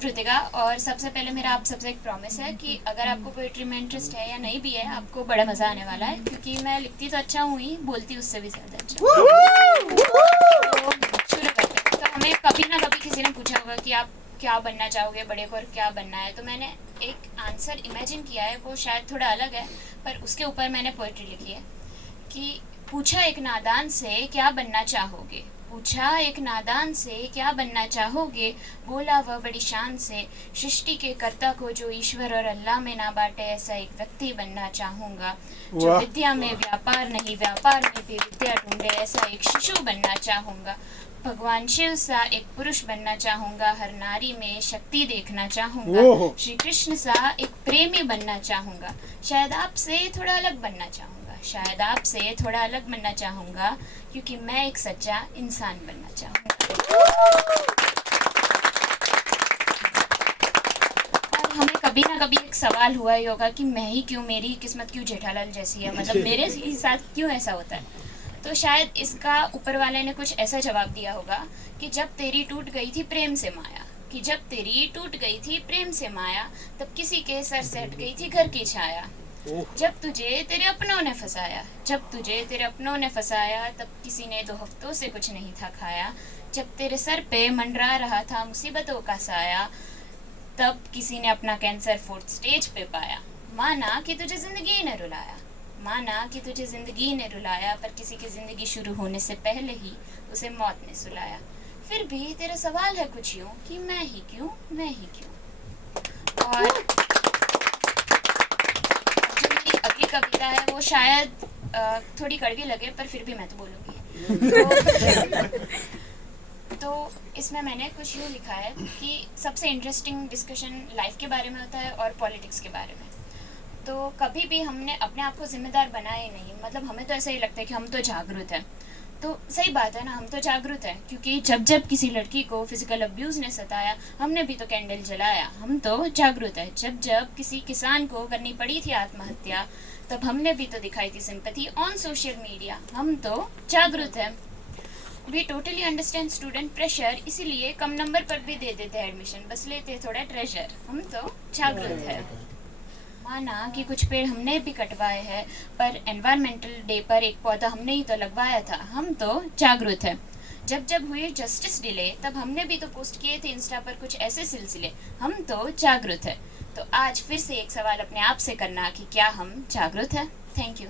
कृतिका और सबसे पहले मेरा आप सबसे एक प्रॉमिस है कि अगर आपको पोइट्री में इंटरेस्ट है या नहीं भी है, आपको बड़ा मज़ा आने वाला है, क्योंकि मैं लिखती तो अच्छा हूँ ही, बोलती उससे भी ज़्यादा अच्छा। तो शुरू करते हैं। तो हमें कभी ना कभी किसी ने पूछा होगा कि आप क्या बनना चाहोगे बड़े होकर, क्या बनना है। तो मैंने एक आंसर इमेजिन किया है, वो शायद थोड़ा अलग है, पर उसके ऊपर मैंने पोइट्री लिखी है कि पूछा एक नादान से क्या बनना चाहोगे, पूछा एक नादान से क्या बनना चाहोगे, बोला वह बड़ी शान से, सृष्टि के कर्ता को जो ईश्वर और अल्लाह में ना बांटे, ऐसा एक व्यक्ति बनना चाहूँगा जो विद्या में व्यापार नहीं, व्यापार में भी विद्या ढूंढे, ऐसा एक शिशु बनना चाहूँगा। भगवान शिव सा एक पुरुष बनना चाहूँगा, हर नारी में शक्ति देखना चाहूँगा। श्री कृष्ण सा एक प्रेमी बनना चाहूँगा, शायद आपसे थोड़ा अलग बनना चाहूँगा, शायद आपसे थोड़ा अलग बनना चाहूँगा, क्योंकि मैं एक सच्चा इंसान बनना चाहूँगा। और हमें कभी ना कभी एक सवाल हुआ ही होगा कि मैं ही क्यों, मेरी किस्मत क्यों जेठालाल जैसी है, मतलब मेरे ही साथ क्यों ऐसा होता है। तो शायद इसका ऊपर वाले ने कुछ ऐसा जवाब दिया होगा कि जब तेरी टूट गई थी प्रेम से माया, कि जब तेरी टूट गई थी प्रेम से माया, तब किसी के सर से हट गई थी घर की छाया। जब तुझे तेरे अपनों ने फंसाया, जब तुझे तेरे अपनों ने फंसाया, तब किसी ने 2 हफ्तों से कुछ नहीं था खाया। जब तेरे सर पे मंडरा रहा था मुसीबतों का साया, तब किसी ने अपना कैंसर 4th स्टेज पे पाया। माना कि तुझे जिंदगी ने रुलाया, माना कि तुझे जिंदगी ने रुलाया, पर किसी की जिंदगी शुरू होने से पहले ही उसे मौत ने सुलाया। फिर भी तेरा सवाल है कुछ यूं कि मैं ही क्यों, मैं ही क्यों। और जो मेरी अगली कविता है वो शायद थोड़ी कड़वी लगे, पर फिर भी मैं तो बोलूँगी। तो इसमें मैंने कुछ यूँ लिखा है कि सबसे इंटरेस्टिंग डिस्कशन लाइफ के बारे में होता है और पॉलिटिक्स के बारे में। तो कभी भी हमने अपने आप को जिम्मेदार बनाया ही नहीं, मतलब हमें तो ऐसा ही लगता है कि हम तो जागरूक हैं। तो सही बात है ना, हम तो जागरूक हैं, क्योंकि जब जब किसी लड़की को फिजिकल अब्यूज़ ने सताया, हमने भी तो कैंडल जलाया, हम तो जागरूक है। जब जब किसी किसान को करनी पड़ी थी आत्महत्या, तब हमने भी तो दिखाई थी सिंपैथी ऑन सोशल मीडिया, हम तो जागरूक हैं। We totally understand student pressure, इसीलिए कम नंबर पर भी दे देते हैं एडमिशन, बस लेते थोड़ा ट्रेजर, हम तो जागरूक है। माना कि कुछ पेड़ हमने भी कटवाए हैं, पर एनवायरमेंटल डे पर एक पौधा हमने ही तो लगवाया था, हम तो जागरूक है। जब जब हुई जस्टिस डिले, तब हमने भी तो पोस्ट किए थे इंस्टा पर कुछ ऐसे सिलसिले, हम तो जागरूक है। तो आज फिर से एक सवाल अपने आप से करना कि क्या हम जागरूक हैं। Thank you.